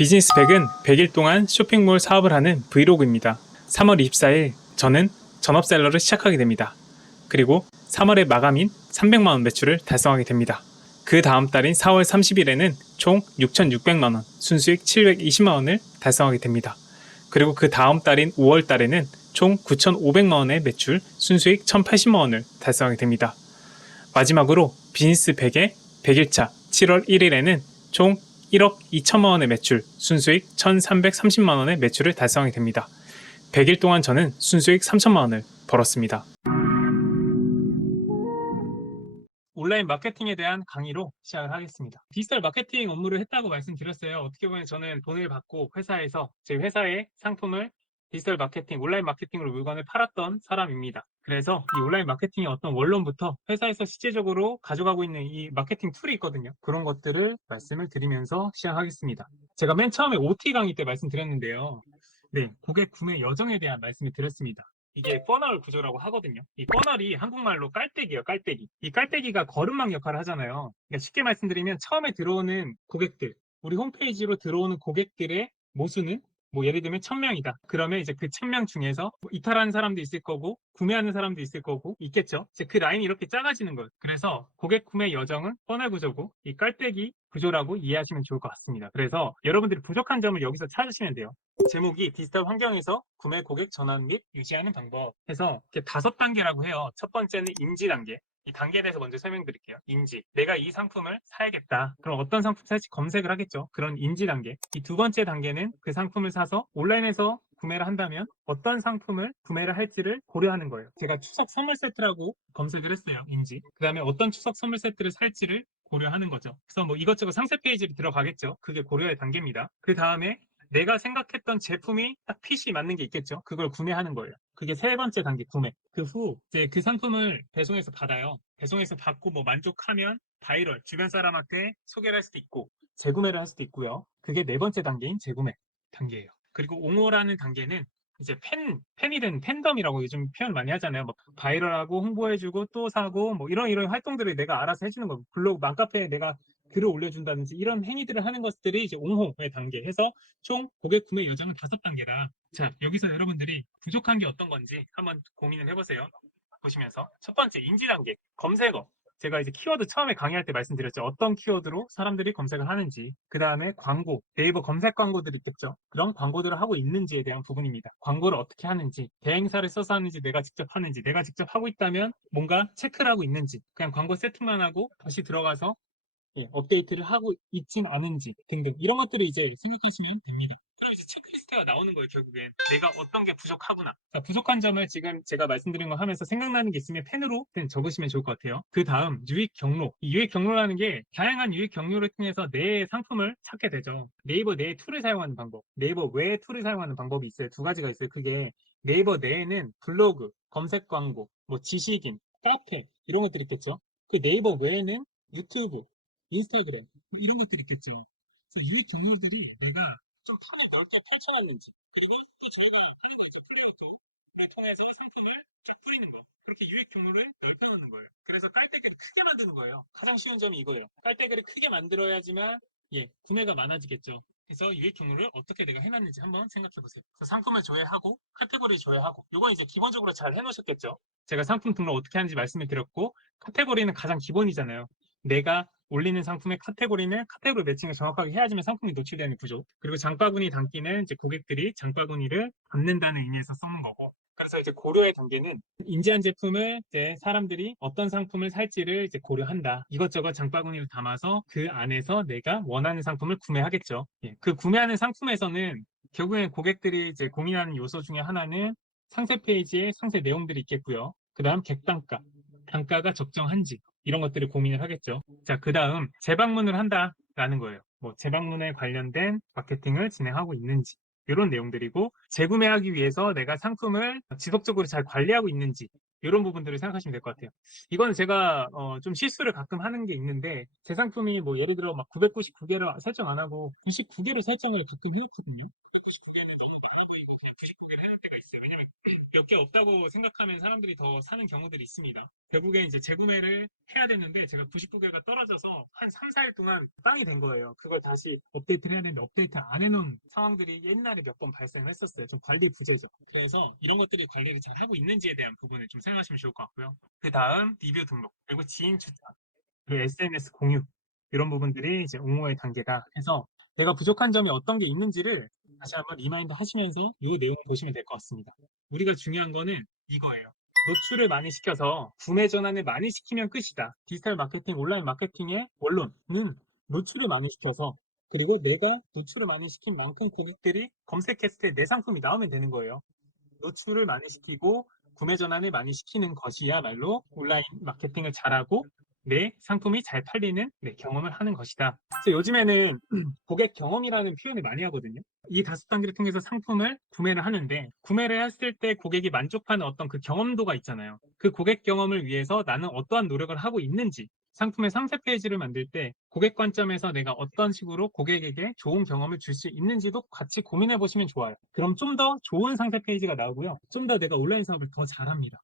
비즈니스 100은 100일 동안 쇼핑몰 사업을 하는 브이로그입니다. 3월 24일 저는 전업셀러를 시작하게 됩니다. 그리고 3월의 마감인 300만원 매출을 달성하게 됩니다. 그 다음 달인 4월 30일에는 총 6,600만원, 순수익 720만원을 달성하게 됩니다. 그리고 그 다음 달인 5월 달에는 총 9,500만원의 매출, 순수익 1,080만원을 달성하게 됩니다. 마지막으로 비즈니스 100의 100일차 7월 1일에는 총 1억 2천만 원의 매출, 순수익 1,330만 원의 매출을 달성하게 됩니다. 100일 동안 저는 순수익 3천만 원을 벌었습니다. 온라인 마케팅에 대한 강의로 시작을 하겠습니다. 디지털 마케팅 업무를 했다고 말씀드렸어요. 어떻게 보면 저는 돈을 받고 회사에서 제 회사의 상품을 디지털 마케팅, 온라인 마케팅으로 물건을 팔았던 사람입니다. 그래서 이 온라인 마케팅의 어떤 원론부터 회사에서 실제적으로 가져가고 있는 이 마케팅 툴이 있거든요. 그런 것들을 말씀을 드리면서 시작하겠습니다. 제가 맨 처음에 OT 강의 때 말씀드렸는데요. 네, 고객 구매 여정에 대한 말씀을 드렸습니다. 이게 퍼널 구조라고 하거든요. 이 퍼널이 한국말로 깔때기예요, 깔때기. 이 깔때기가 걸음망 역할을 하잖아요. 그러니까 쉽게 말씀드리면 처음에 들어오는 고객들, 우리 홈페이지로 들어오는 고객들의 모수는 뭐 예를 들면 1,000명이다. 그러면 이제 그 1,000명 중에서 이탈하는 사람도 있을 거고 구매하는 사람도 있을 거고 있겠죠. 이제 그 라인이 이렇게 작아지는 거예요. 그래서 고객 구매 여정은 퍼널 구조고 이 깔때기 구조라고 이해하시면 좋을 것 같습니다. 그래서 여러분들이 부족한 점을 여기서 찾으시면 돼요. 제목이 디지털 환경에서 구매 고객 전환 및 유지하는 방법 해서 이렇게 5단계라고 해요. 첫 번째는 인지 단계. 이 단계에 대해서 먼저 설명드릴게요. 인지. 내가 이 상품을 사야겠다. 그럼 어떤 상품 살지 검색을 하겠죠. 그런 인지 단계. 이 두 번째 단계는 그 상품을 사서 온라인에서 구매를 한다면 어떤 상품을 구매를 할지를 고려하는 거예요. 제가 추석 선물 세트라고 검색을 했어요. 인지. 그 다음에 어떤 추석 선물 세트를 살지를 고려하는 거죠. 그래서 뭐 이것저것 상세 페이지를 들어가겠죠. 그게 고려의 단계입니다. 그 다음에 내가 생각했던 제품이 딱 핏이 맞는 게 있겠죠. 그걸 구매하는 거예요. 그게 세 번째 단계 구매. 그 후 이제 그 상품을 배송해서 받아요. 배송해서 받고 뭐 만족하면 바이럴 주변 사람한테 소개를 할 수도 있고 재구매를 할 수도 있고요. 그게 네 번째 단계인 재구매 단계예요. 그리고 옹호라는 단계는 이제 팬이든 팬덤이라고 요즘 표현 많이 하잖아요. 뭐 바이럴하고 홍보해주고 또 사고 뭐 이런 활동들을 내가 알아서 해주는 거. 블로그 맘카페에 내가 글을 올려준다든지 이런 행위들을 하는 것들이 이제 옹호의 단계 해서 총 고객 구매 여정은 5단계라. 자, 여기서 여러분들이 부족한 게 어떤 건지 한번 고민을 해보세요. 보시면서 첫 번째 인지 단계 검색어. 제가 이제 키워드 처음에 강의할 때 말씀드렸죠. 어떤 키워드로 사람들이 검색을 하는지. 그 다음에 광고, 네이버 검색 광고들이 있겠죠. 그런 광고들을 하고 있는지에 대한 부분입니다. 광고를 어떻게 하는지, 대행사를 써서 하는지, 내가 직접 하는지, 내가 직접 하고 있다면 뭔가 체크를 하고 있는지, 그냥 광고 세팅만 하고 다시 들어가서 업데이트를 하고 있진 않은지 등등 이런 것들을 이제 생각하시면 됩니다. 그럼 이제 체크리스트가 나오는 거예요. 결국엔 내가 어떤 게 부족하구나. 자, 부족한 점을 지금 제가 말씀드린 거 하면서 생각나는 게 있으면 펜으로 적으시면 좋을 것 같아요. 그 다음 유익 경로. 이 유익 경로라는 게 다양한 유익 경로를 통해서 내 상품을 찾게 되죠. 네이버 내 툴을 사용하는 방법, 네이버 외 툴을 사용하는 방법이 있어요. 두 가지가 있어요. 그게 네이버 내에는 블로그, 검색 광고, 뭐 지식인, 카페 이런 것들이 있겠죠. 그 네이버 외에는 유튜브, 인스타그램 뭐 이런 것들이 있겠죠. 그래서 유익 경로들이 내가 좀 턴을 넓게 펼쳐놨는지 그리고 또 저희가 하는 거 있죠. 플레이어토를 통해서 상품을 쫙 뿌리는 거 그렇게 유익 경로를 넓혀놓는 거예요. 그래서 깔때기를 크게 만드는 거예요. 가장 쉬운 점이 이거예요. 깔때기를 크게 만들어야지만 구매가 많아지겠죠. 그래서 유익 경로를 어떻게 내가 해놨는지 한번 생각해 보세요. 상품을 조회하고 카테고리를 조회하고 이건 이제 기본적으로 잘 해놓으셨겠죠. 제가 상품 등록 어떻게 하는지 말씀을 드렸고 카테고리는 가장 기본이잖아요. 내가 올리는 상품의 카테고리는 카테고리 매칭을 정확하게 해야지만 상품이 노출되는 구조. 그리고 장바구니 담기는 이제 고객들이 장바구니를 담는다는 의미에서 쓰는 거고. 그래서 이제 고려의 단계는 인지한 제품을 이제 사람들이 어떤 상품을 살지를 이제 고려한다. 이것저것 장바구니를 담아서 그 안에서 내가 원하는 상품을 구매하겠죠. 그 구매하는 상품에서는 결국엔 고객들이 이제 고민하는 요소 중에 하나는 상세 페이지에 상세 내용들이 있겠고요. 그 다음 객단가, 단가가 적정한지 이런 것들을 고민을 하겠죠. 자, 그 다음 재방문을 한다라는 거예요. 뭐 재방문에 관련된 마케팅을 진행하고 있는지 이런 내용들이고 재구매하기 위해서 내가 상품을 지속적으로 잘 관리하고 있는지 이런 부분들을 생각하시면 될 것 같아요. 이건 제가 좀 실수를 가끔 하는 게 있는데 제 상품이 뭐 예를 들어 막 999개를 설정 안 하고 99개를 설정을 가끔 해놓거든요. 999개는 너무 많이 보이고 그냥 99개를 해놓을 때가 있어요. 왜냐면 몇 개 없다고 생각하면 사람들이 더 사는 경우들이 있습니다. 결국에 이제 재구매를 해야 되는데 제가 99개가 떨어져서 한 3, 4일 동안 빵이 된 거예요. 그걸 다시 업데이트를 해야 되는데 업데이트 안 해놓은 상황들이 옛날에 몇 번 발생했었어요. 좀 관리 부재죠. 그래서 이런 것들이 관리를 잘 하고 있는지에 대한 부분을 좀 생각하시면 좋을 것 같고요. 그 다음 리뷰 등록, 그리고 지인 추천, 그리고 SNS 공유 이런 부분들이 이제 옹호의 단계다 해서 내가 부족한 점이 어떤 게 있는지를 다시 한번 리마인드 하시면서 이 내용 보시면 될 것 같습니다. 우리가 중요한 거는 이거예요. 노출을 많이 시켜서 구매 전환을 많이 시키면 끝이다. 디지털 마케팅, 온라인 마케팅의 원론은 노출을 많이 시켜서 그리고 내가 노출을 많이 시킨 만큼 고객들이 검색했을 때 내 상품이 나오면 되는 거예요. 노출을 많이 시키고 구매 전환을 많이 시키는 것이야말로 온라인 마케팅을 잘하고 내 상품이 잘 팔리는 경험을 하는 것이다. 그래서 요즘에는 고객 경험이라는 표현을 많이 하거든요. 이 다섯 단계를 통해서 상품을 구매를 하는데 구매를 했을 때 고객이 만족하는 어떤 그 경험도가 있잖아요. 그 고객 경험을 위해서 나는 어떠한 노력을 하고 있는지 상품의 상세 페이지를 만들 때 고객 관점에서 내가 어떤 식으로 고객에게 좋은 경험을 줄 수 있는지도 같이 고민해 보시면 좋아요. 그럼 좀 더 좋은 상세 페이지가 나오고요. 좀 더 내가 온라인 사업을 더 잘합니다.